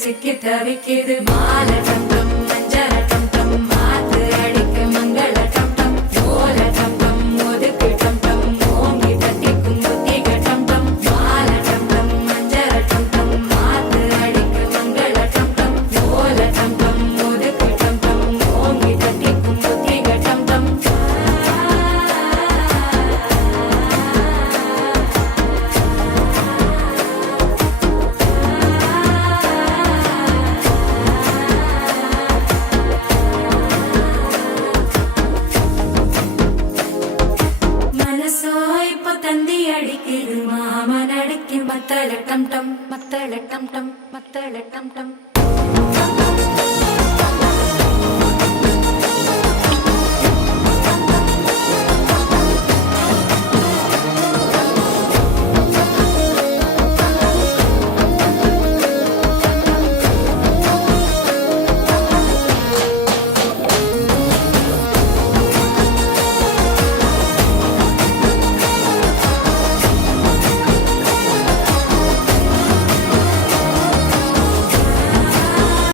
சிக்கி தவிக்குது மாலை டம் டம் மஞ்சள் டம் டம் மாத்து அடிக்க மங்கள டம் டம் ஓல டம் டம் ஒதுக்கு டம் டம் ஓங்கி தட்டிக்கும் புத்திக டம் டம் மாலை டம் டம் மஞ்சள் டம் டம் மாத்து அடிக்க மங்கள டம் டம் ஓல டம் டம் ஒதுக்கு டம் டம் ஓங்கி தட்டிக்கும் புத்திக டம் டம் தந்தி அடிக்குது மாமன் அடிக்கு மத்தள டம் டம் மத்தள டம் டம் மத்தள டம் டம்